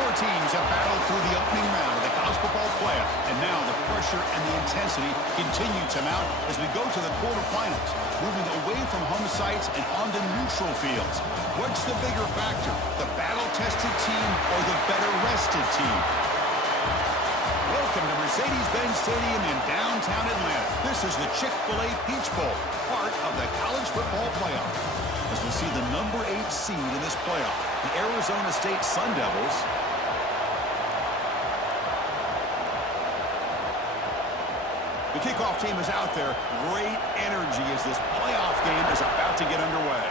Four teams have battled through the opening round of the college football playoff, and now the pressure and the intensity continue to mount as we go to the quarterfinals, moving away from home sites and onto neutral fields. What's the bigger factor, the battle-tested team or the better-rested team? Welcome to Mercedes-Benz Stadium in downtown Atlanta. This is the Chick-fil-A Peach Bowl, part of the college football playoff. As we see the number 8 seed in this playoff, the Arizona State Sun Devils. The kickoff team is out there. Great energy as this playoff game is about to get underway.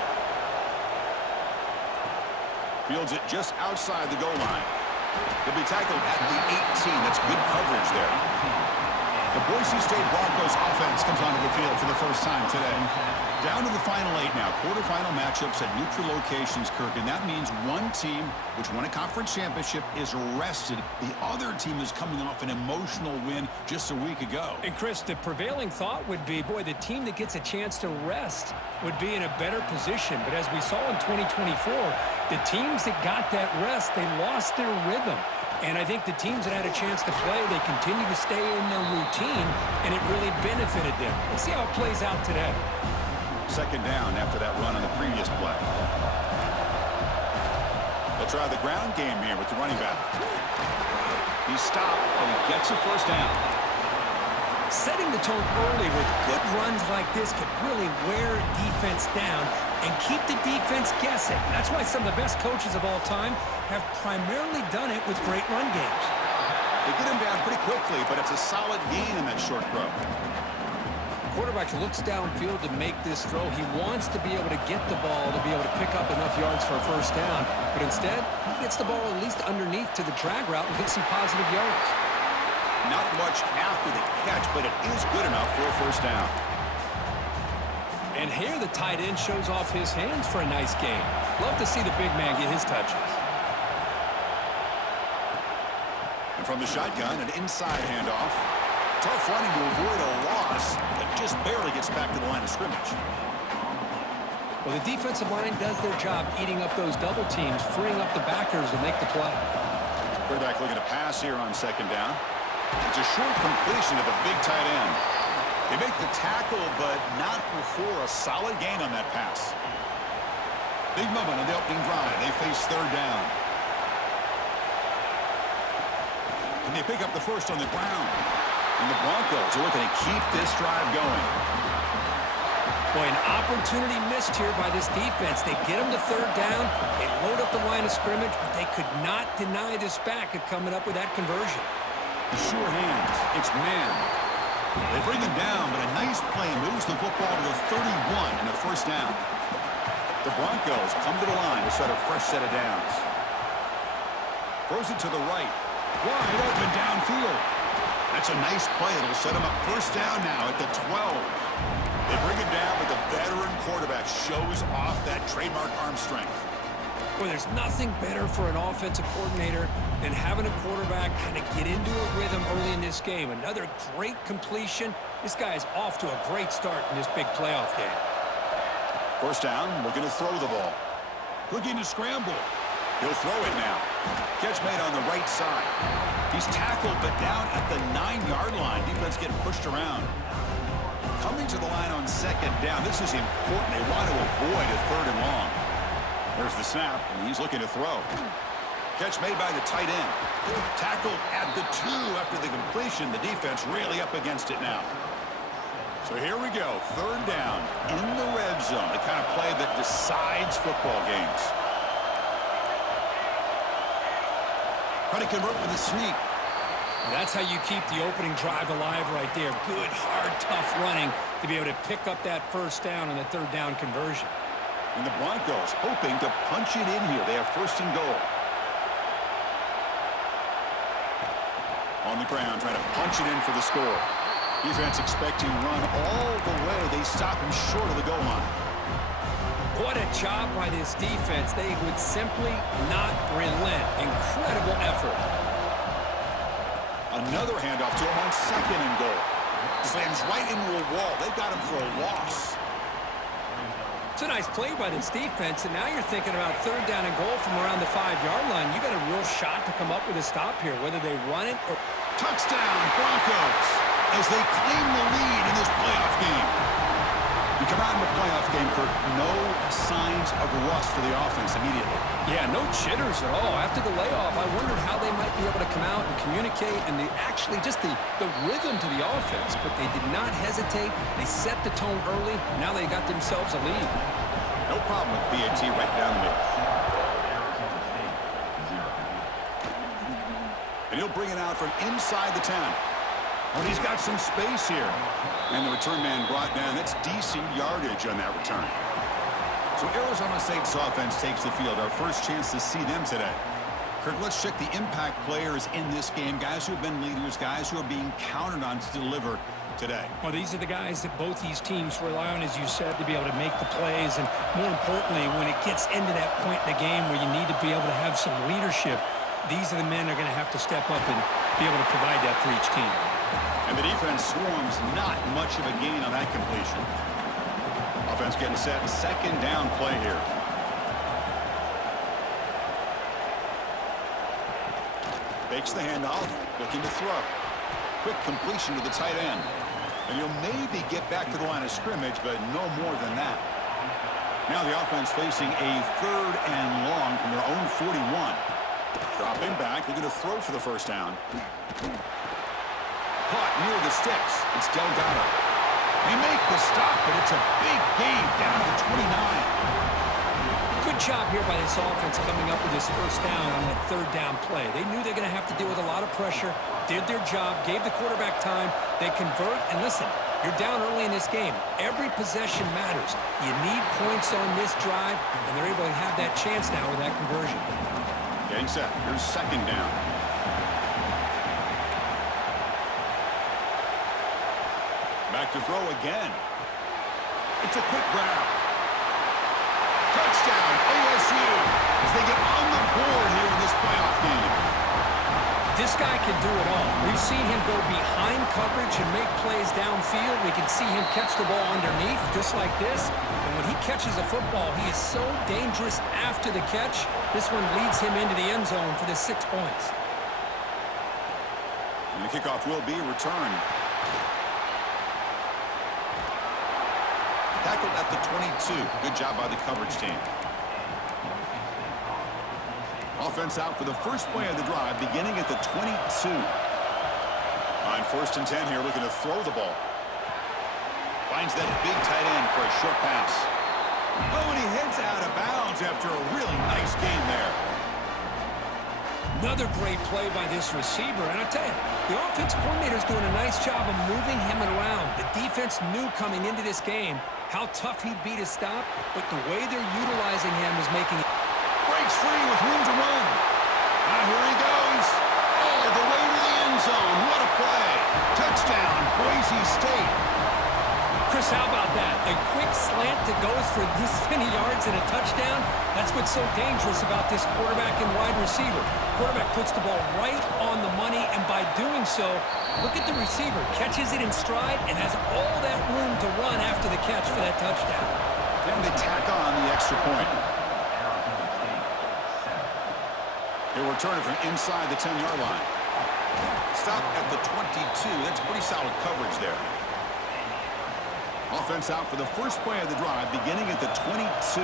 Fields it just outside the goal line. He'll be tackled at the 18. That's good coverage there. The Boise State Broncos offense comes onto the field for the first time today. Down to the final 8 now. Quarterfinal matchups at neutral locations, Kirk, and that means one team, which won a conference championship, is rested. The other team is coming off an emotional win just a week ago. And, Chris, the prevailing thought would be, boy, the team that gets a chance to rest would be in a better position. But as we saw in 2024, the teams that got that rest, they lost their rhythm. And I think the teams that had a chance to play, they continue to stay in their routine, and it really benefited them. Let's see how it plays out today. Second down after that run on the previous play. They'll try the ground game here with the running back. He's stopped, and he gets a first down. Setting the tone early with good runs like this can really wear defense down and keep the defense guessing. That's why some of the best coaches of all time have primarily done it with great run games. They get him down pretty quickly, but it's a solid gain in that short throw. Quarterback looks downfield to make this throw. He wants to be able to get the ball to be able to pick up enough yards for a first down, but instead, he gets the ball at least underneath to the drag route and gets some positive yards. Not much after the catch, but it is good enough for a first down. And here the tight end shows off his hands for a nice game. Love to see the big man get his touches. And from the shotgun, an inside handoff. Tough running to avoid a loss, but just barely gets back to the line of scrimmage. Well, the defensive line does their job eating up those double teams, freeing up the backers to make the play. Quarterback looking to pass here on second down. It's a short completion to the big tight end. They make the tackle, but not before a solid gain on that pass. Big moment on the opening drive. They face third down. And they pick up the first on the ground. And the Broncos are looking to keep this drive going. Boy, an opportunity missed here by this defense. They get them to third down. They load up the line of scrimmage, but they could not deny this back of coming up with that conversion. Sure hands. It's man. They bring him down, but a nice play moves the football to the 31 and a first down. The Broncos come to the line to set a fresh set of downs. Throws it to the right. Wide open downfield. That's a nice play. It'll set him up first down now at the 12. They bring him down, but the veteran quarterback shows off that trademark arm strength. Well, there's nothing better for an offensive coordinator than having a quarterback kind of get into a rhythm early in this game. Another great completion. This guy is off to a great start in this big playoff game. First down, looking to throw the ball. Looking to scramble. He'll throw it now. Catch made on the right side. He's tackled, but down at the 9-yard line. Defense getting pushed around. Coming to the line on second down. This is important. They want to avoid a third and long. There's the snap, and he's looking to throw. Catch made by the tight end. Tackled at the 2 after the completion. The defense really up against it now. So here we go. Third down in the red zone. The kind of play that decides football games. Trying to convert with a sneak. That's how you keep the opening drive alive right there. Good, hard, tough running to be able to pick up that first down on the third down conversion. And the Broncos hoping to punch it in here. They have first and goal. On the ground, trying to punch it in for the score. Defense expecting run all the way. They stop him short of the goal line. What a job by this defense. They would simply not relent. Incredible effort. Another handoff to him on second and goal. Slams right into a wall. They got him for a loss. It's a nice play by this defense, and now you're thinking about third down and goal from around the 5-yard line. You got a real shot to come up with a stop here, whether they run it or... Touchdown, Broncos, as they claim the lead in this playoff game. You come out in the playoff game, Kirk, no signs of rust for the offense immediately. Yeah, no jitters at all. After the layoff, I wondered how they might be able to come out and communicate and actually just the rhythm to the offense. But they did not hesitate. They set the tone early. Now they got themselves a lead. No problem with BAT right down the middle. And he'll bring it out from inside the 10. But he's got some space here. And the return man brought down. That's decent yardage on that return. So Arizona State's offense takes the field. Our first chance to see them today. Kirk, let's check the impact players in this game. Guys who have been leaders, guys who are being counted on to deliver today. Well, these are the guys that both these teams rely on, as you said, to be able to make the plays. And more importantly, when it gets into that point in the game where you need to be able to have some leadership, these are the men that are going to have to step up and be able to provide that for each team. And the defense swarms not much of a gain on that completion. Offense getting set. Second down play here. Fakes the handoff. Looking to throw. Quick completion to the tight end. And he'll maybe get back to the line of scrimmage, but no more than that. Now the offense facing a third and long from their own 41. Dropping back. Looking to throw for the first down. Caught near the sticks. It's Delgado. They make the stop, but it's a big gain down to the 29. Good job here by this offense coming up with this first down on that third down play. They knew they're going to have to deal with a lot of pressure, did their job, gave the quarterback time. They convert, and listen, you're down early in this game. Every possession matters. You need points on this drive, and they're able to have that chance now with that conversion. Getting set. Here's second down. Back to throw again. It's a quick grab. Touchdown, ASU, as they get on the board here in this playoff game. This guy can do it all. We've seen him go behind coverage and make plays downfield. We can see him catch the ball underneath, just like this. And when he catches a football, he is so dangerous after the catch. This one leads him into the end zone for the 6 points. And the kickoff will be returned. Tackled at the 22. Good job by the coverage team. Offense out for the first play of the drive, beginning at the 22. On 1st and 10 here, looking to throw the ball. Finds that big tight end for a short pass. Oh, and he heads out of bounds after a really nice game there. Another great play by this receiver. And I tell you, the offense coordinator's doing a nice job of moving him around. The defense knew coming into this game how tough he'd be to stop, but the way they're utilizing him is making it. Breaks free with room to run. Now here he goes. All the way to the end zone. What a play. Touchdown, Boise State. Chris, how about that? A quick slant that goes for this many yards and a touchdown. That's what's so dangerous about this quarterback and wide receiver. Quarterback puts the ball right on the money, and by doing so, look at the receiver. Catches it in stride and has all that room to run after the catch for that touchdown. And they tack on the extra point. He'll return it from inside the 10-yard line. Stop at the 22. That's pretty solid coverage there. Offense out for the first play of the drive, beginning at the 22.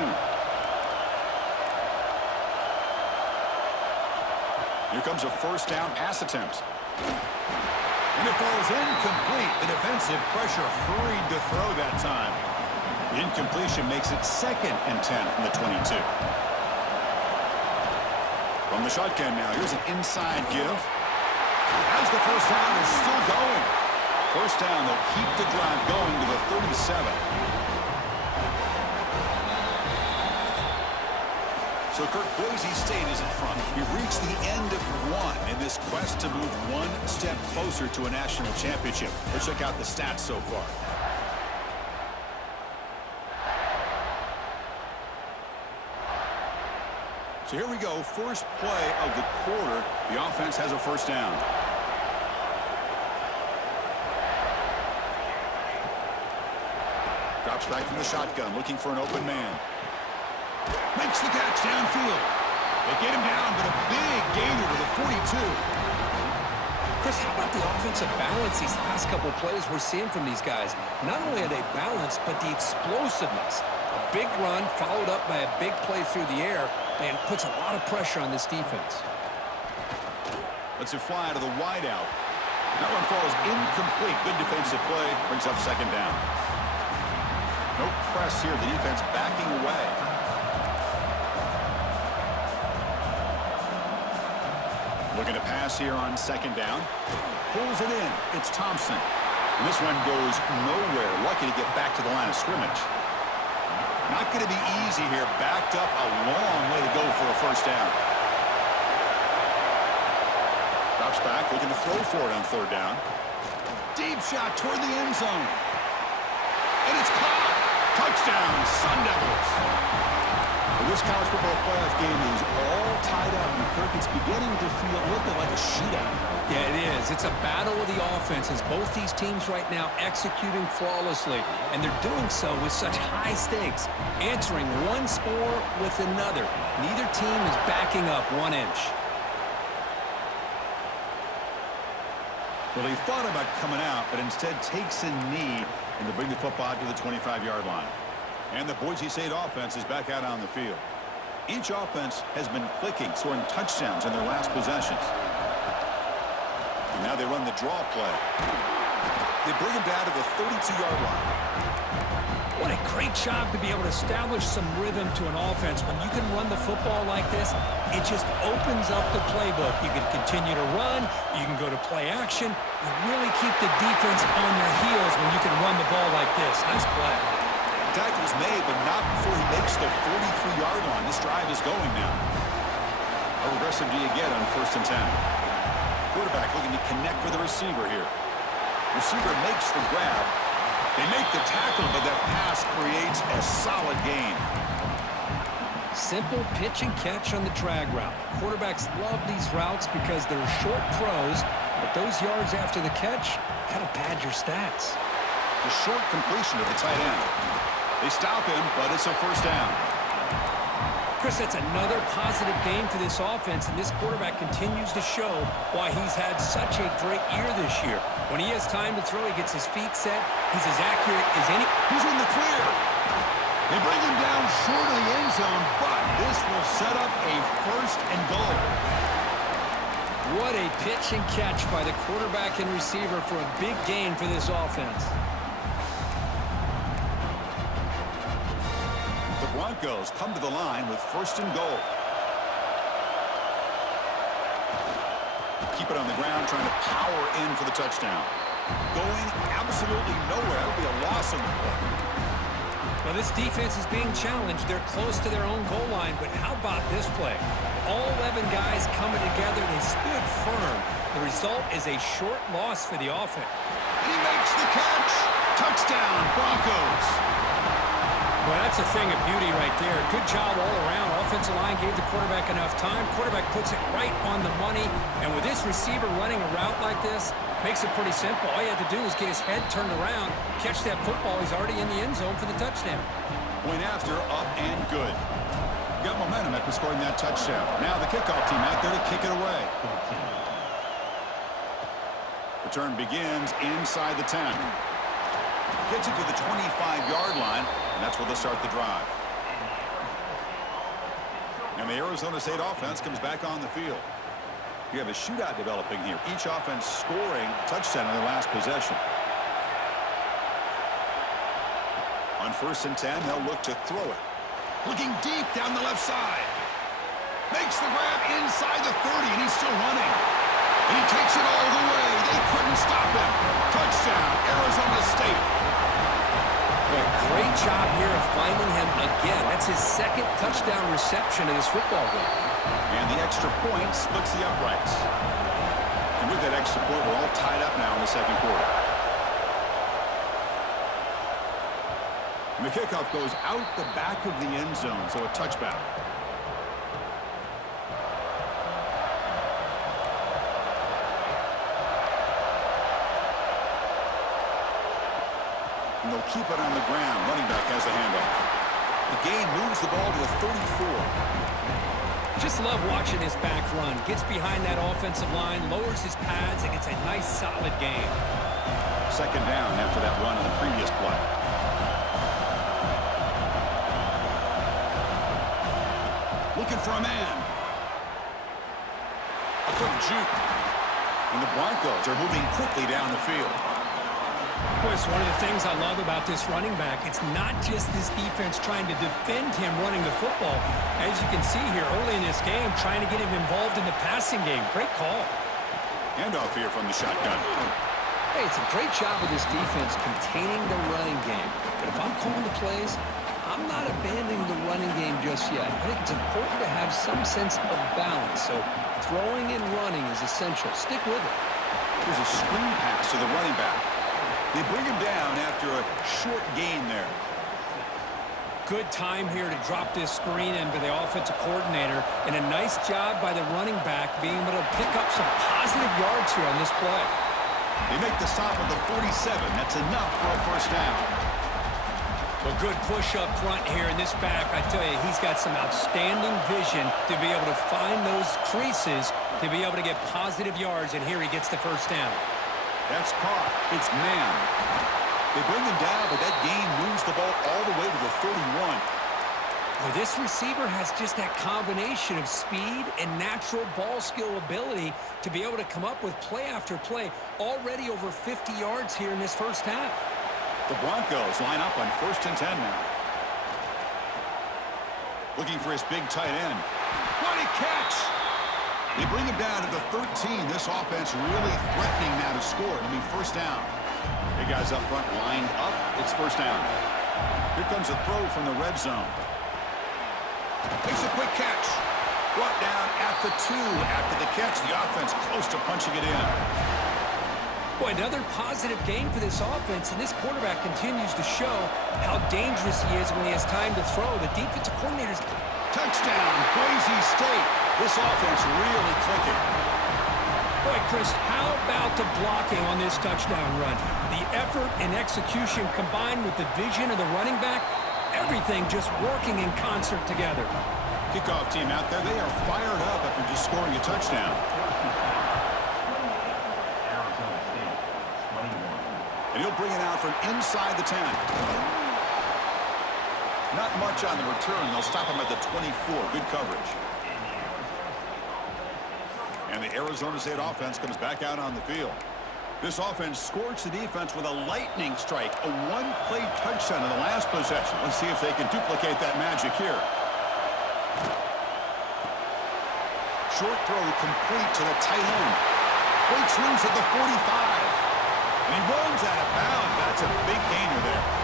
Here comes a first down pass attempt. And it falls incomplete. The defensive pressure hurried to throw that time. The incompletion makes it 2nd and 10 from the 22. From the shotgun now, here's an inside give. As the first down is still going. First down, they'll keep the drive going to the 37. So Kirk, Boise State is in front. We've reached the end of one in this quest to move one step closer to a national championship. Let's check out the stats so far. So here we go, first play of the quarter. The offense has a first down. Drops back from the shotgun, looking for an open man. Makes the catch downfield. They get him down, but a big gainer to the 42. Chris, how about the offensive balance these last couple of plays we're seeing from these guys? Not only are they balanced, but the explosiveness. A big run followed up by a big play through the air and puts a lot of pressure on this defense. Lets it fly to the wideout. That one falls incomplete. Good defensive play. Brings up second down. No press here. The defense backing away. Looking to pass here on second down. Pulls it in. It's Thompson. And this one goes nowhere. Lucky to get back to the line of scrimmage. Not going to be easy here. Backed up a long way to go for a first down. Drops back, looking to throw for it on third down. Deep shot toward the end zone. And it's caught. Touchdown, Sun Devils. Well, this college football playoff game is all tied up, and Kirk, it's beginning to feel a little bit like a shootout. Yeah, it is. It's a battle of the offenses. Both these teams right now executing flawlessly, and they're doing so with such high stakes, answering one score with another. Neither team is backing up 1 inch. Well, he thought about coming out, but instead takes a knee and to bring the football to the 25-yard line. And the Boise State offense is back out on the field. Each offense has been clicking, scoring touchdowns in their last possessions. And now they run the draw play. They bring him down to the 32-yard line. What a great job to be able to establish some rhythm to an offense. When you can run the football like this, it just opens up the playbook. You can continue to run. You can go to play action. You really keep the defense on their heels when you can run the ball like this. Nice play. Tackle's made, but not before he makes the 43-yard line. This drive is going now. How aggressive do you get on 1st and 10? Quarterback looking to connect with the receiver here. Receiver makes the grab. They make the tackle, but that pass creates a solid gain. Simple pitch and catch on the drag route. Quarterbacks love these routes because they're short throws, but those yards after the catch kind of pad your stats. The short completion to the tight end. They stop him, but it's a first down. Chris, that's another positive game for this offense, and this quarterback continues to show why he's had such a great year this year. When he has time to throw, he gets his feet set. He's as accurate as any. He's in the clear. They bring him down short of the end zone, but this will set up a first and goal. What a pitch and catch by the quarterback and receiver for a big gain for this offense. The Broncos come to the line with first and goal. Keep it on the ground, trying to power in for the touchdown. Going absolutely nowhere. That would be a loss on the play. Well, this defense is being challenged. They're close to their own goal line, but how about this play? All 11 guys coming together. They stood firm. The result is a short loss for the offense. And he makes the catch. Touchdown, Broncos. Well, that's a thing of beauty right there. Good job all around. Offensive line gave the quarterback enough time. Quarterback puts it right on the money. And with this receiver running a route like this, makes it pretty simple. All you have to do is get his head turned around, catch that football. He's already in the end zone for the touchdown. Point after, up and good. Got momentum after scoring that touchdown. Now the kickoff team out there to kick it away. Return begins inside the 10. Gets it to the 25-yard line, and that's where they'll start the drive. And the Arizona State offense comes back on the field. You have a shootout developing here. Each offense scoring a touchdown in their last possession. On 1st and 10, they'll look to throw it. Looking deep down the left side. Makes the grab inside the 30, and he's still running. And he takes it all the way. They couldn't stop him. Touchdown, Arizona State. Well, great job here of finding him again. That's his second touchdown reception of this football game. And the extra point splits the uprights. And with that extra point, we're all tied up now in the second quarter. And the kickoff goes out the back of the end zone, so a touchback. And they'll keep it on the ground. Running back has the handoff. The gain moves the ball to the 34. Just love watching this back run. Gets behind that offensive line, lowers his pads, and gets a nice, solid gain. Second down after that run on the previous play. Looking for a man. A quick juke. And the Broncos are moving quickly down the field. Boy, it's one of the things I love about this running back. It's not just this defense trying to defend him running the football. As you can see here early in this game, trying to get him involved in the passing game. Great call. Handoff here from the shotgun. Hey, it's a great job of this defense containing the running game. But if I'm calling the plays, I'm not abandoning the running game just yet. I think it's important to have some sense of balance. So throwing and running is essential. Stick with it. There's a screen pass to the running back. They bring him down after a short gain there. Good time here to drop this screen in by the offensive coordinator. And a nice job by the running back being able to pick up some positive yards here on this play. They make the stop at the 47. That's enough for a first down. A good push up front here in this back. I tell you, he's got some outstanding vision to be able to find those creases to be able to get positive yards. And here he gets the first down. That's caught. It's man. They bring him down, but that gain moves the ball all the way to the 31. Well, this receiver has just that combination of speed and natural ball skill ability to be able to come up with play after play. Already over 50 yards here in this first half. The Broncos line up on 1st and 10 now. Looking for his big tight end. What a catch! They bring him down to the 13. This offense really threatening now to score. It'll be first down. Big guys up front lined up. It's first down. Here comes a throw from the red zone. Makes a quick catch. Brought down at the 2. After the catch, the offense close to punching it in. Boy, another positive game for this offense, and this quarterback continues to show how dangerous he is when he has time to throw. The defensive coordinator's... Touchdown, Boise State. This offense really clicking. Boy, Chris, how about the blocking on this touchdown run? The effort and execution combined with the vision of the running back, everything just working in concert together. Kickoff team out there, they are fired up after just scoring a touchdown. And he'll bring it out from inside the 10. Not much on the return. They'll stop him at the 24. Good coverage. And the Arizona State offense comes back out on the field. This offense scorched the defense with a lightning strike. A one-play touchdown in the last possession. Let's see if they can duplicate that magic here. Short throw complete to the tight end. Breaks loose at the 45. And he runs out of bounds. That's a big gainer there.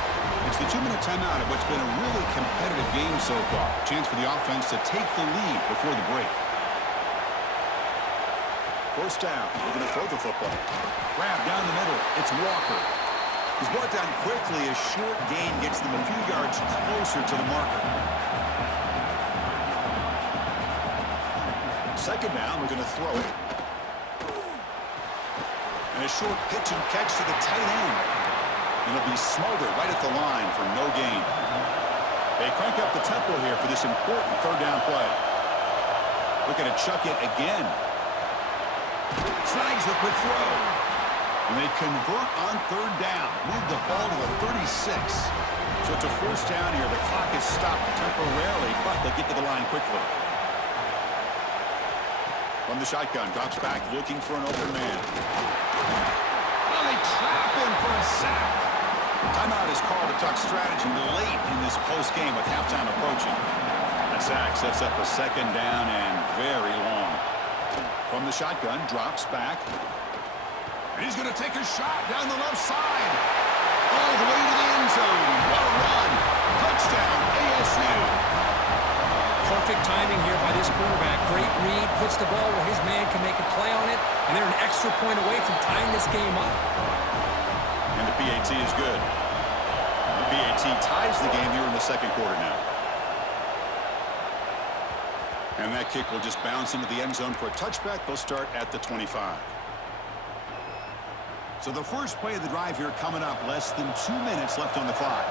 It's the 2-minute timeout of what's been a really competitive game so far. Chance for the offense to take the lead before the break. First down. We're going to throw the football. Grab down the middle. It's Walker. He's brought down quickly. A short gain gets them a few yards closer to the marker. Second down. We're going to throw it. And a short pitch and catch to the tight end. And it'll be smothered right at the line for no gain. They crank up the tempo here for this important third down play. Looking to chuck it again. Snags the quick throw. And they convert on third down. Move the ball to the 36. So it's a first down here. The clock is stopped temporarily, but they'll get to the line quickly. From the shotgun, drops back looking for an open man. Well, they trap him for a sack. Timeout is called to talk strategy late in this close game with halftime approaching. That sack sets up a second down and very long. From the shotgun, drops back. And he's going to take a shot down the left side. All the way to the end zone. What a run. Touchdown, ASU. Perfect timing here by this quarterback. Great read, puts the ball where his man can make a play on it, and they're an extra point away from tying this game up. And the PAT is good. The PAT ties the game here in the second quarter now. And that kick will just bounce into the end zone for a touchback. They'll start at the 25. So the first play of the drive here coming up. Less than 2 minutes left on the clock.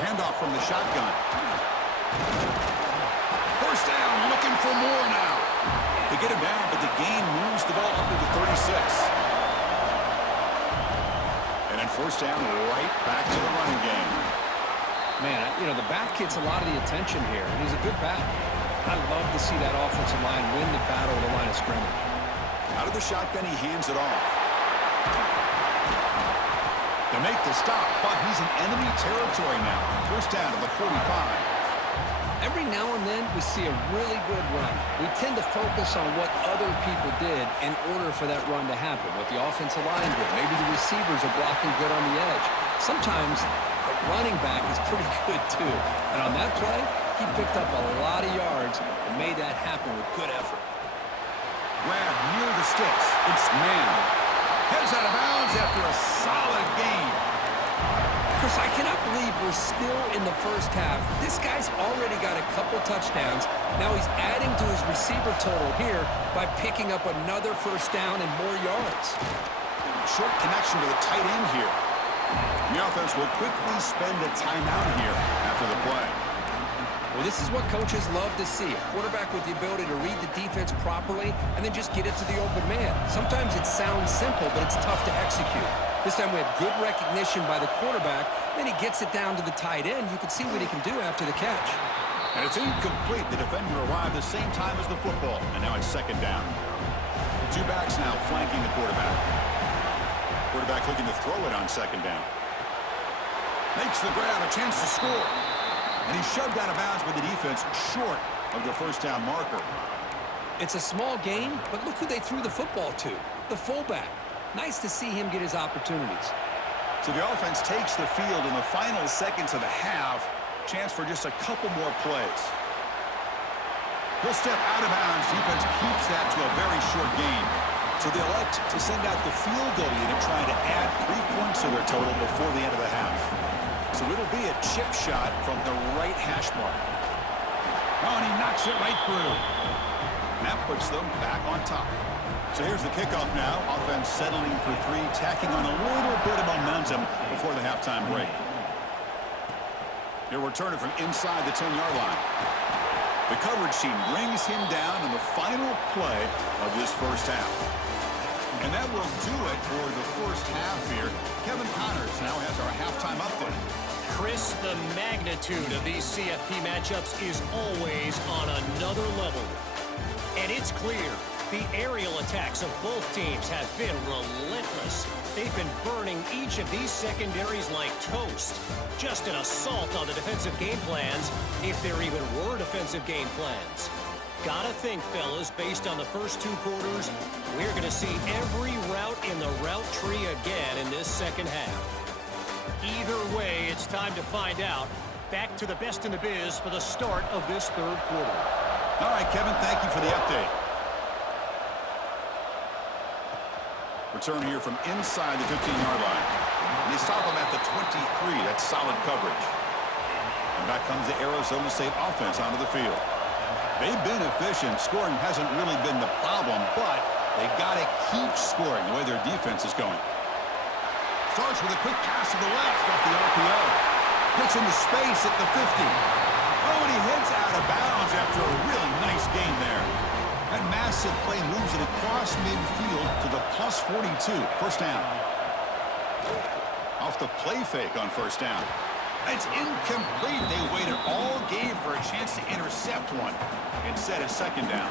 Handoff from the shotgun. First down, looking for more now. They get him down, but the gain moves the ball up to the 36. And then first down, right back to the running game. Man, you know, the back gets a lot of the attention here, and he's a good back. I love to see that offensive line win the battle of the line of scrimmage. Out of the shotgun, he hands it off. They make the stop, but he's in enemy territory now. First down to the 45. Every now and then, we see a really good run. We tend to focus on what other people did in order for that run to happen, what the offensive line did. Maybe the receivers are blocking good on the edge. Sometimes the running back is pretty good, too. And on that play, he picked up a lot of yards and made that happen with good effort. Grab near the sticks. It's man. Heads out of bounds after a solid gain. Chris, I cannot believe we're still in the first half. This guy's already got a couple touchdowns. Now he's adding to his receiver total here by picking up another first down and more yards. Short connection to the tight end here. The offense will quickly spend a timeout here after the play. Well, this is what coaches love to see. A quarterback with the ability to read the defense properly and then just get it to the open man. Sometimes it sounds simple, but it's tough to execute. This time we have good recognition by the quarterback. Then he gets it down to the tight end. You can see what he can do after the catch. And it's incomplete. The defender arrived the same time as the football. And now it's second down. Two backs now flanking the quarterback. Quarterback looking to throw it on second down. Makes the grab, a chance to score. And he's shoved out of bounds by the defense short of the first down marker. It's a small gain, but look who they threw the football to. The fullback. Nice to see him get his opportunities. So the offense takes the field in the final seconds of the half. Chance for just a couple more plays. He'll step out of bounds. Defense keeps that to a very short gain. So they elect to send out the field goal unit trying to add 3 points to their total before the end of the half. So it'll be a chip shot from the right hash mark. Oh, and he knocks it right through. And that puts them back on top. So here's the kickoff now. Offense settling for three, tacking on a little bit of momentum before the halftime break. He'll return it from inside the 10-yard line. The coverage team brings him down in the final play of this first half. And that will do it for the first half here. Kevin Connors now has our halftime update. Chris, the magnitude of these CFP matchups is always on another level. And it's clear, the aerial attacks of both teams have been relentless. They've been burning each of these secondaries like toast. Just an assault on the defensive game plans, if there even were defensive game plans. Gotta think, fellas, based on the first two quarters, we're going to see every route in the route tree again in this second half. Either way, it's time to find out. Back to the best in the biz for the start of this third quarter. All right, Kevin, thank you for the update. Return here from inside the 15-yard line. And they stop him at the 23. That's solid coverage. And back comes the Arizona State offense onto the field. They've been efficient. Scoring hasn't really been the problem, but they got to keep scoring the way their defense is going. Starts with a quick pass to the left off the RPO. Gets into space at the 50. Oh, and he heads out of bounds after a really nice gain there. That massive play moves it across midfield to the plus 42. First down. Off the play fake on first down. It's incomplete. They waited all game for a chance to intercept one. Instead, it's second down.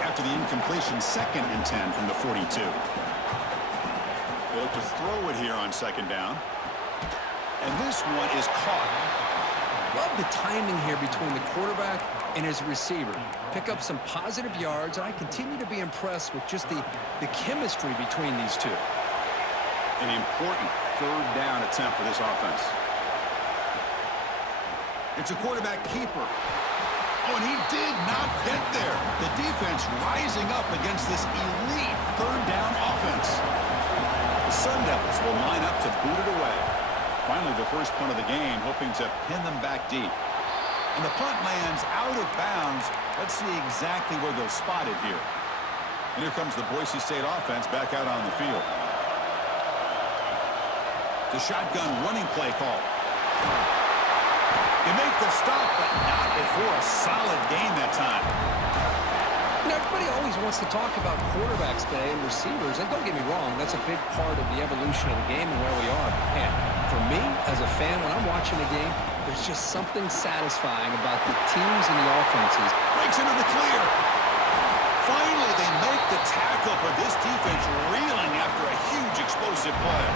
After the incompletion, 2nd and 10 from the 42. They look to throw it here on second down. And this one is caught. Love the timing here between the quarterback and his receiver. Pick up some positive yards, and I continue to be impressed with just the chemistry between these two. An important third down attempt for this offense. It's a quarterback keeper. Oh, and he did not get there. The defense rising up against this elite third down offense. The Sun Devils will line up to boot it away. Finally, the first punt of the game, hoping to pin them back deep. And the punt lands out of bounds. Let's see exactly where they'll spot it here. And here comes the Boise State offense back out on the field. The shotgun running play call. They make the stop, but not before a solid gain that time. You know, everybody always wants to talk about quarterbacks today and receivers, and don't get me wrong, that's a big part of the evolution of the game and where we are. But man, for me, as a fan, when I'm watching the game, there's just something satisfying about the teams and the offenses. Breaks into the clear. Finally, they make the tackle, but this defense reeling after a huge explosive play.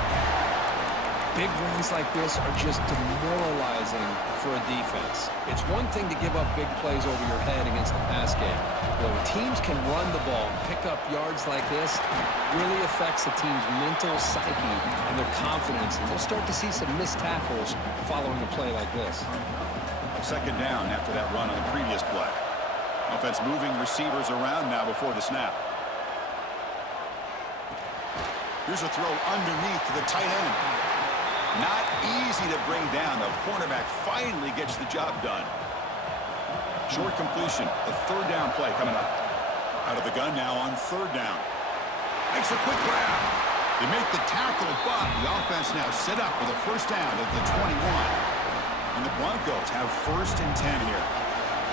Big runs like this are just demoralizing for a defense. It's one thing to give up big plays over your head against the pass game. But when teams can run the ball and pick up yards like this, it really affects the team's mental psyche and their confidence. And we'll start to see some missed tackles following a play like this. Second down after that run on the previous play. Offense moving receivers around now before the snap. Here's a throw underneath to the tight end. Not easy to bring down. The cornerback finally gets the job done. Short completion. A third down play coming up. Out of the gun now on third down. Makes a quick grab. They make the tackle, but the offense now set up with a first down at the 21. And the Broncos have first and 10 here.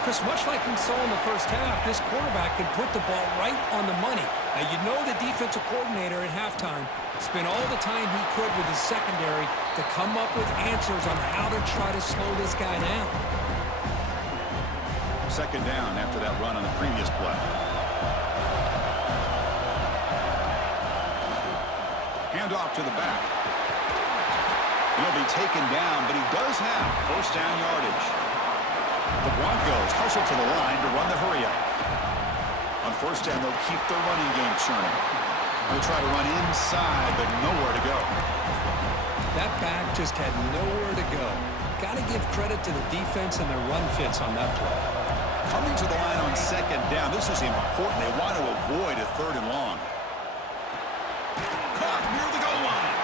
Chris, much like we saw in the first half, this quarterback can put the ball right on the money. Now, you know the defensive coordinator at halftime spent all the time he could with his secondary to come up with answers on how to try to slow this guy down. Second down after that run on the previous play. Handoff to the back. He'll be taken down, but he does have first down yardage. The Broncos hustle to the line to run the hurry-up. On first down, they'll keep their running game churning. They'll try to run inside, but nowhere to go. That back just had nowhere to go. Got to give credit to the defense and their run fits on that play. Coming to the line on second down, this is important. They want to avoid a third and long. Caught near the goal line.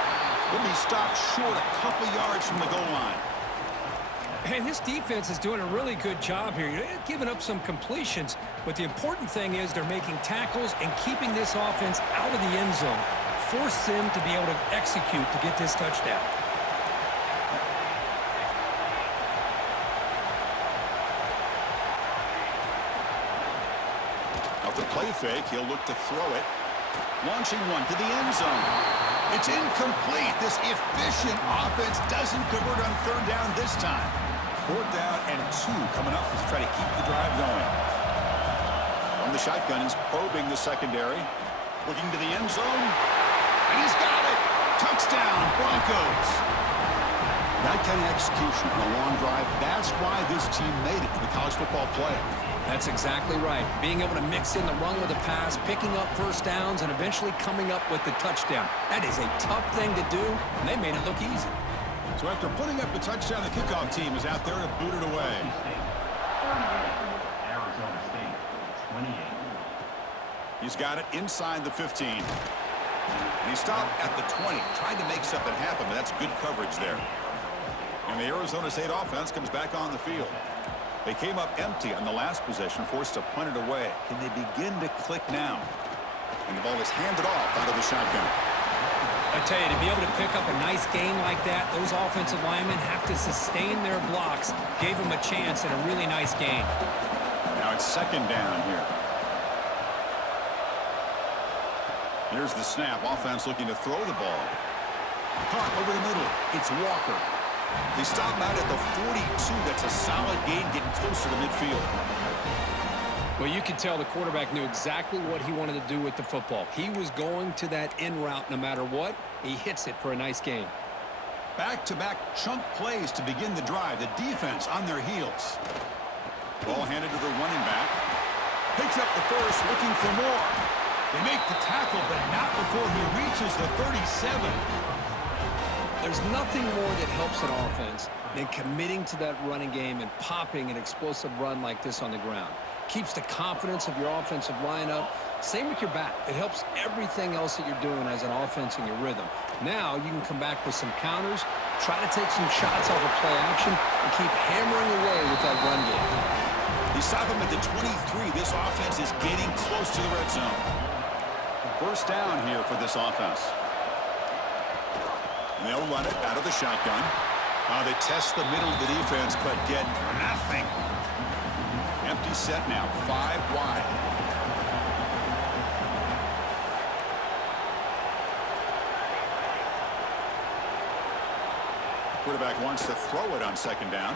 Will be stopped short a couple yards from the goal line. And this defense is doing a really good job here. You're giving up some completions, but the important thing is they're making tackles and keeping this offense out of the end zone. Force them to be able to execute to get this touchdown. Off the play fake, he'll look to throw it. Launching one to the end zone. It's incomplete. This efficient offense doesn't convert on third down this time. Fourth down and 2 coming up to try to keep the drive going. From the shotgun, he's probing the secondary. Looking to the end zone. And he's got it. Touchdown, Broncos. That kind of execution on a long drive, that's why this team made it to the college football playoff. That's exactly right. Being able to mix in the run with the pass, picking up first downs, and eventually coming up with the touchdown. That is a tough thing to do, and they made it look easy. So after putting up the touchdown, the kickoff team is out there to boot it away. Arizona State, 28. He's got it inside the 15. And he stopped at the 20, trying to make something happen, but that's good coverage there. And the Arizona State offense comes back on the field. They came up empty on the last possession, forced to punt it away. Can they begin to click now? And the ball is handed off out of the shotgun. I tell you, to be able to pick up a nice game like that, those offensive linemen have to sustain their blocks. Gave them a chance at a really nice game. Now it's second down here. Here's the snap. Offense looking to throw the ball. Caught over the middle. It's Walker. They stop him out at the 42. That's a solid gain, getting closer to midfield. Well, you could tell the quarterback knew exactly what he wanted to do with the football. He was going to that in route no matter what. He hits it for a nice gain. Back-to-back chunk plays to begin the drive. The defense on their heels. Ball handed to the running back. Picks up the first, looking for more. They make the tackle, but not before he reaches the 37. There's nothing more that helps an offense than committing to that running game and popping an explosive run like this on the ground. Keeps the confidence of your offensive lineup. Same with your back. It helps everything else that you're doing as an offense in your rhythm. Now you can come back with some counters, try to take some shots off of play action, and keep hammering away with that run game. They stop him at the 23. This offense is getting close to the red zone. First down here for this offense. And they'll run it out of the shotgun. They test the middle of the defense, but get nothing. Empty set now, 5 wide. Quarterback wants to throw it on second down.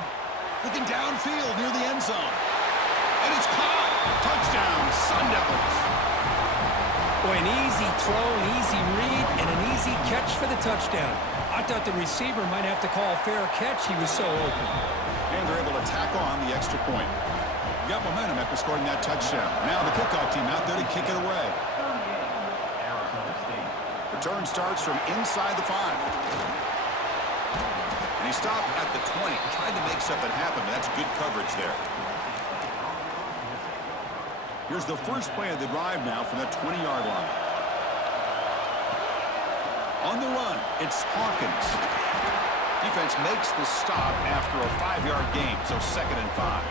Looking downfield near the end zone. And it's caught. Touchdown, Sun Devils. Boy, an easy throw, an easy read, and an easy catch for the touchdown. I thought the receiver might have to call a fair catch. He was so open. And they're able to tack on the extra point. Got momentum after scoring that touchdown. Now the kickoff team out there to kick it away. Return starts from inside the 5. And he stopped at the 20. Tried to make something happen, but that's good coverage there. Here's the first play of the drive now from that 20-yard line. On the run, it's Hawkins. Defense makes the stop after a 5-yard gain, so 2nd and 5.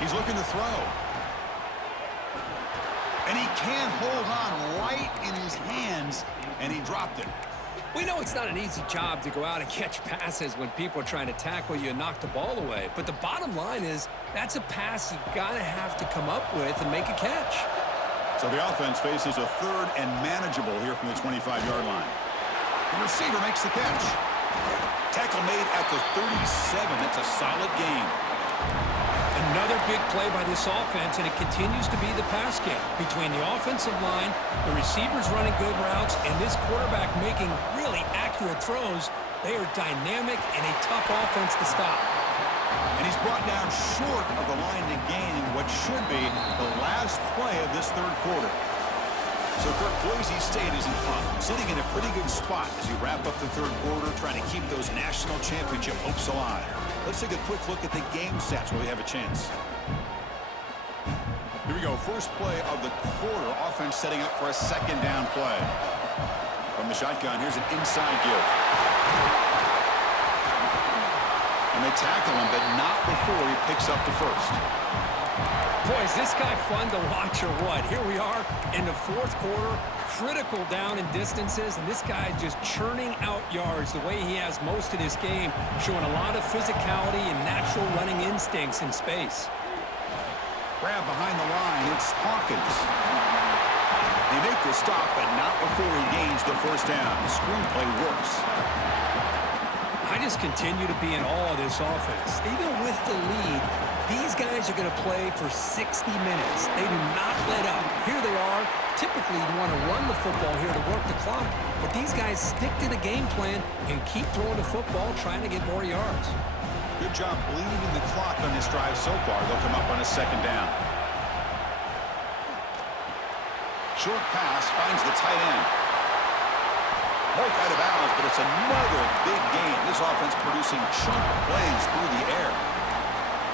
He's looking to throw. And he can't hold on right in his hands, and he dropped it. We know it's not an easy job to go out and catch passes when people are trying to tackle you and knock the ball away. But the bottom line is that's a pass you gotta have to come up with and make a catch. So the offense faces a 3rd and manageable here from the 25-yard line. The receiver makes the catch. Tackle made at the 37. That's a solid gain. Another big play by this offense, and it continues to be the pass game. Between the offensive line, the receivers running good routes, and this quarterback making really accurate throws, they are dynamic and a tough offense to stop. And he's brought down short of the line to gain what should be the last play of this 3rd quarter. So Boise State is in front, sitting in a pretty good spot as you wrap up the 3rd quarter, trying to keep those national championship hopes alive. Let's take a quick look at the game stats where we have a chance. Here we go. First play of the quarter. Offense setting up for a 2nd down play. From the shotgun, here's an inside give. And they tackle him, but not before he picks up the first. Boy, is this guy fun to watch or what? Here we are in the 4th quarter. Critical down in distances, and this guy is just churning out yards the way he has most of this game, showing a lot of physicality and natural running instincts in space. Grab behind the line, it's Hawkins. They make the stop, but not before he gains the first down. The screenplay works. I just continue to be in awe of this offense. Even with the lead, these guys are going to play for 60 minutes. They do not let up. Here they are. Typically, you want to run the football here to work the clock, but these guys stick to the game plan and keep throwing the football, trying to get more yards. Good job bleeding the clock on this drive so far. They'll come up on a 2nd down. Short pass finds the tight end. Broke out of bounds, but it's another big game. This offense producing chunk plays through the air.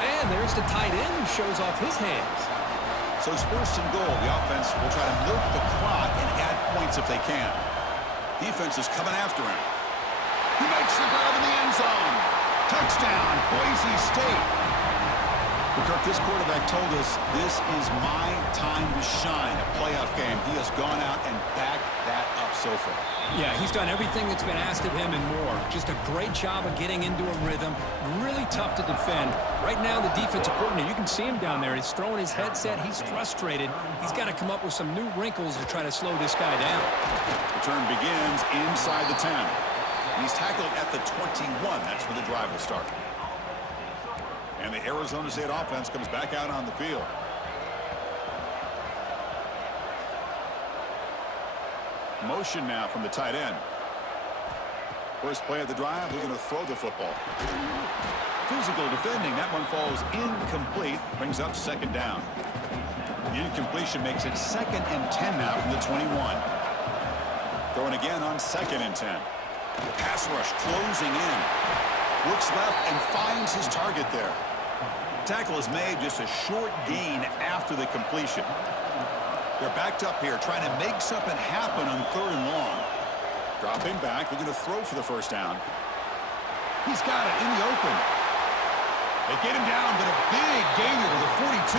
And there's the tight end who shows off his hands. So it's 1st and goal. The offense will try to milk the clock and add points if they can. Defense is coming after him. He makes the grab in the end zone. Touchdown, Boise State. Kirk, this quarterback told us this is my time to shine, a playoff game. He has gone out and backed that up so far. Yeah, he's done everything that's been asked of him and more. Just a great job of getting into a rhythm. Really tough to defend. Right now, the defensive coordinator, you can see him down there. He's throwing his headset. He's frustrated. He's got to come up with some new wrinkles to try to slow this guy down. Return begins inside the 10. He's tackled at the 21. That's where the drive will start. And the Arizona State offense comes back out on the field. Motion now from the tight end. First play of the drive, they're going to throw the football. Physical defending. That one falls incomplete. Brings up 2nd down. The incompletion makes it 2nd and 10 now from the 21. Throwing again on 2nd and 10. Pass rush closing in. Looks left and finds his target there. Tackle is made, just a short gain after the completion. They're backed up here, trying to make something happen on 3rd and long. Dropping back, looking to throw for the first down. He's got it in the open. They get him down, but a big gainer to the 42.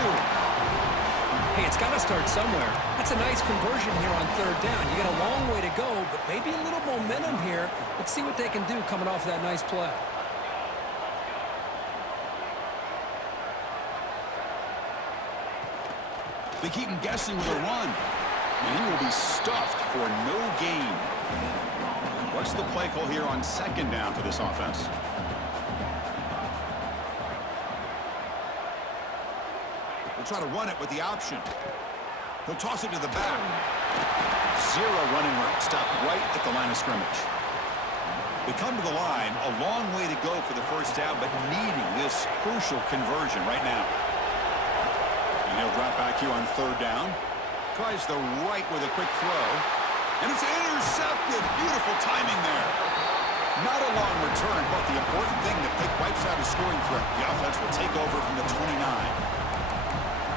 Hey, it's got to start somewhere. That's a nice conversion here on third down. You got a long way to go, but maybe a little momentum here. Let's see what they can do coming off that nice play. They keep him guessing with a run, and he will be stuffed for no gain. What's the play call here on second down for this offense? We'll try to run it with the option. He'll toss it to the back. Zero running room. Stop right at the line of scrimmage. They come to the line. A long way to go for the first down, but needing this crucial conversion right now. And he'll drop back here on third down. Tries the right with a quick throw. And it's intercepted. Beautiful timing there. Not a long return, but the important thing to pick wipes out a scoring threat. The offense will take over from the 29.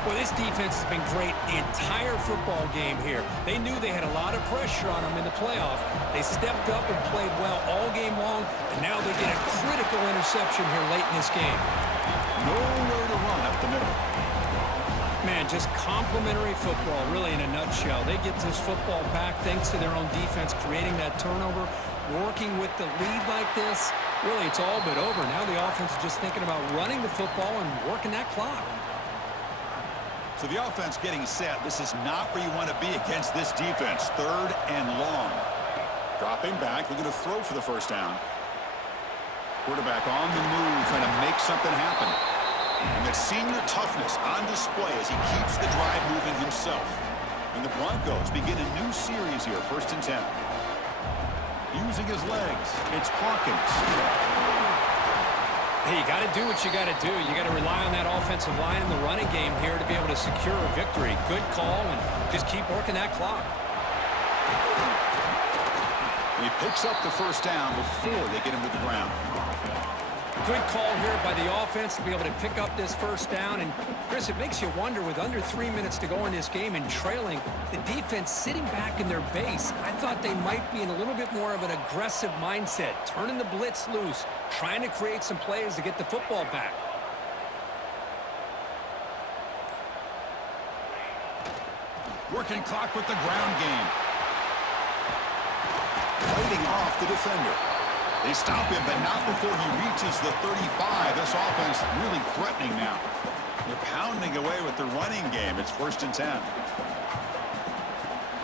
Well, this defense has been great the entire football game here. They knew they had a lot of pressure on them in the playoff. They stepped up and played well all game long, and now they get a critical interception here late in this game. Nowhere to run up the middle. Man, just complimentary football, really, in a nutshell. They get this football back thanks to their own defense, creating that turnover, working with the lead like this. Really, it's all but over. Now the offense is just thinking about running the football and working that clock. So the offense getting set. This is not where you want to be against this defense. Third and long. Dropping back. We're going to throw for the first down. Quarterback on the move, trying to make something happen. And that senior toughness on display as he keeps the drive moving himself. And the Broncos begin a new series here, 1st and 10. Using his legs, it's Hawkins. Hey, you got to do what you got to do. You got to rely on that offensive line in the running game here to be able to secure a victory. Good call, and just keep working that clock. He picks up the first down before they get him to the ground. Good call here by the offense to be able to pick up this first down. And, Chris, it makes you wonder, with under 3 minutes to go in this game and trailing, the defense sitting back in their base. I thought they might be in a little bit more of an aggressive mindset, turning the blitz loose, trying to create some plays to get the football back. Working clock with the ground game. Fighting off the defender. They stop him, but not before he reaches the 35. This offense really threatening now. They're pounding away with the running game. It's 1st and 10.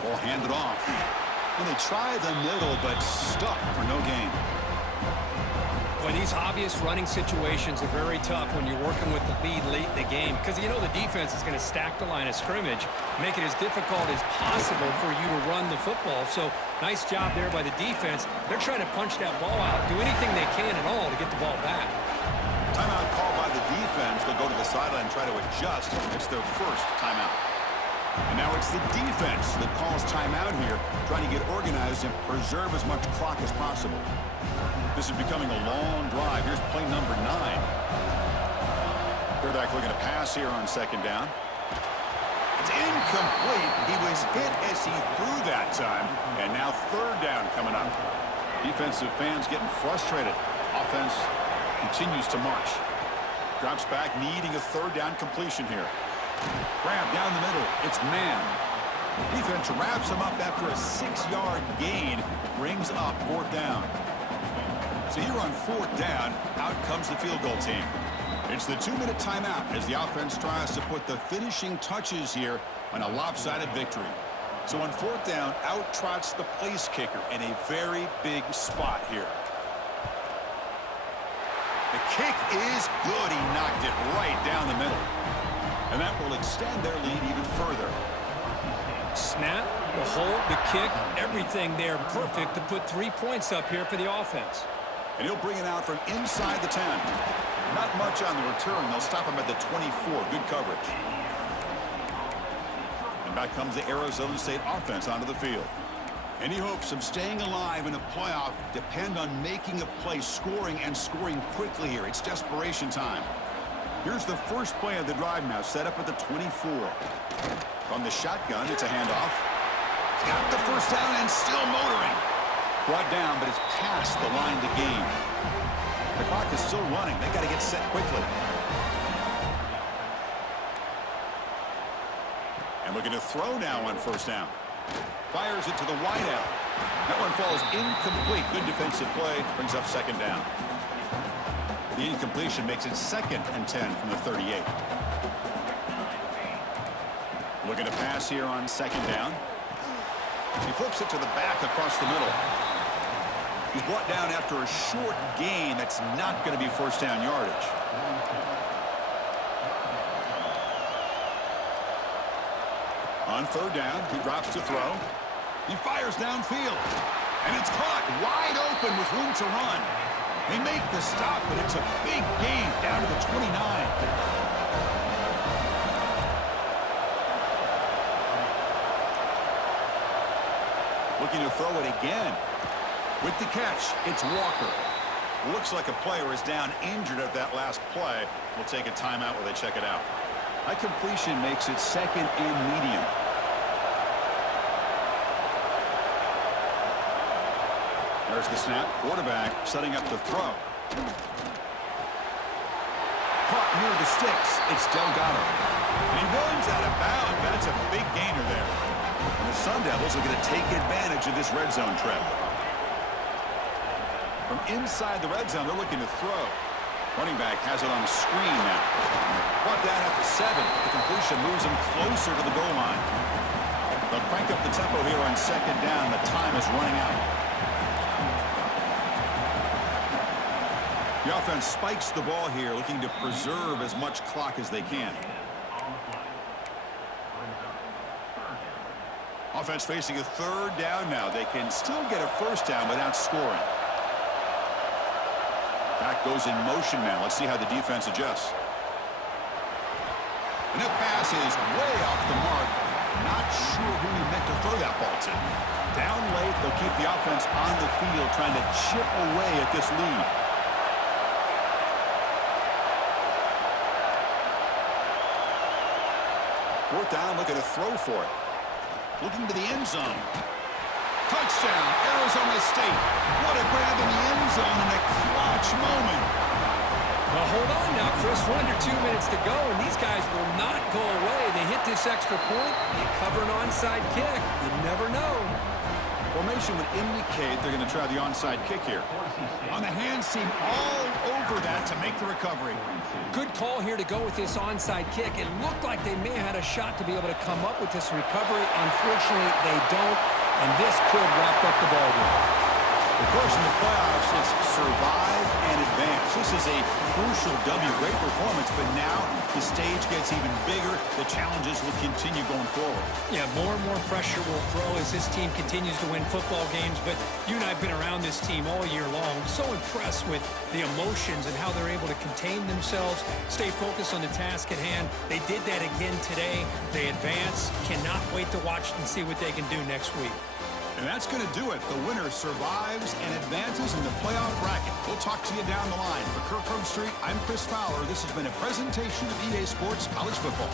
Ball handed off. And they try the middle, but stuck for no gain. Boy, these obvious running situations are very tough when you're working with the lead late in the game, because you know the defense is going to stack the line of scrimmage, make it as difficult as possible for you to run the football. So nice job there by the defense. They're trying to punch that ball out, do anything they can at all to get the ball back. Timeout called by the defense. They'll go to the sideline and try to adjust. It's their first timeout. And now it's the defense that calls timeout here, trying to get organized and preserve as much clock as possible. This is becoming a long drive. Here's play number 9. Quarterback looking to pass here on second down. It's incomplete. He was hit as he threw that time. And now third down coming up. Defensive fans getting frustrated. Offense continues to march. Drops back, needing a third down completion here. Grab down the middle. It's man. Defense wraps him up after a 6-yard gain. Brings up fourth down. So here on fourth down, out comes the field goal team. It's the 2-minute timeout as the offense tries to put the finishing touches here on a lopsided victory. So on fourth down, out trots the place kicker in a very big spot here. The kick is good. He knocked it right down the middle. And that will extend their lead even further. Snap, the hold, the kick, everything there perfect to put 3 points up here for the offense. And he'll bring it out from inside the 10. Not much on the return. They'll stop him at the 24. Good coverage. And back comes the Arizona State offense onto the field. Any hopes of staying alive in a playoff depend on making a play, scoring and scoring quickly here. It's desperation time. Here's the first play of the drive now, set up at the 24. From the shotgun, it's a handoff. Got the first down and still motoring. Brought down, but it's past the line to gain. The clock is still running. They got to get set quickly. And looking to throw now on first down. Fires it to the wideout. That one falls incomplete. Good defensive play. Brings up second down. The incompletion makes it 2nd and 10 from the 38. Looking to pass here on second down. He flips it to the back across the middle. He's brought down after a short gain. That's not going to be first down yardage. On third down, he drops to throw. He fires downfield. And it's caught wide open with room to run. They make the stop, but it's a big gain down to the 29. Looking to throw it again. With the catch, it's Walker. Looks like a player is down injured at that last play. We'll take a timeout while they check it out. That completion makes it 2nd and medium. There's the snap. Quarterback setting up the throw. Caught near the sticks. It's Delgado. And he runs out of bounds. That's a big gainer there. And the Sun Devils are going to take advantage of this red zone trip. From inside the red zone, they're looking to throw. Running back has it on the screen now. Brought down at the 7. The completion moves him closer to the goal line. They'll crank up the tempo here on second down. The time is running out. The offense spikes the ball here, looking to preserve as much clock as they can. Offense facing a third down now. They can still get a first down without scoring. Back goes in motion now. Let's see how the defense adjusts. And that pass is way off the mark. Not sure who he meant to throw that ball to. Down late, they'll keep the offense on the field trying to chip away at this lead. Fourth down, looking to throw for it. Looking to the end zone. Touchdown, Arizona State. What a grab in the end zone in a clutch moment. Well, hold on now, Chris. We're under 2 minutes to go, and these guys will not go away. They hit this extra point. They cover an onside kick. You never know. Formation would indicate they're going to try the onside kick here. On the hands team, all over that to make the recovery. Good call here to go with this onside kick. It looked like they may have had a shot to be able to come up with this recovery. Unfortunately, they don't, and this could wrap up the ball game. Of course, in the playoffs, it's survive and advance. This is a crucial W. Great performance, but now the stage gets even bigger. The challenges will continue going forward. Yeah, more and more pressure will grow as this team continues to win football games, but you and I have been around this team all year long. So impressed with the emotions and how they're able to contain themselves, stay focused on the task at hand. They did that again today. They advance. Cannot wait to watch and see what they can do next week. And that's going to do it. The winner survives and advances in the playoff bracket. We'll talk to you down the line. For Kirk Street, I'm Chris Fowler. This has been a presentation of EA Sports College Football.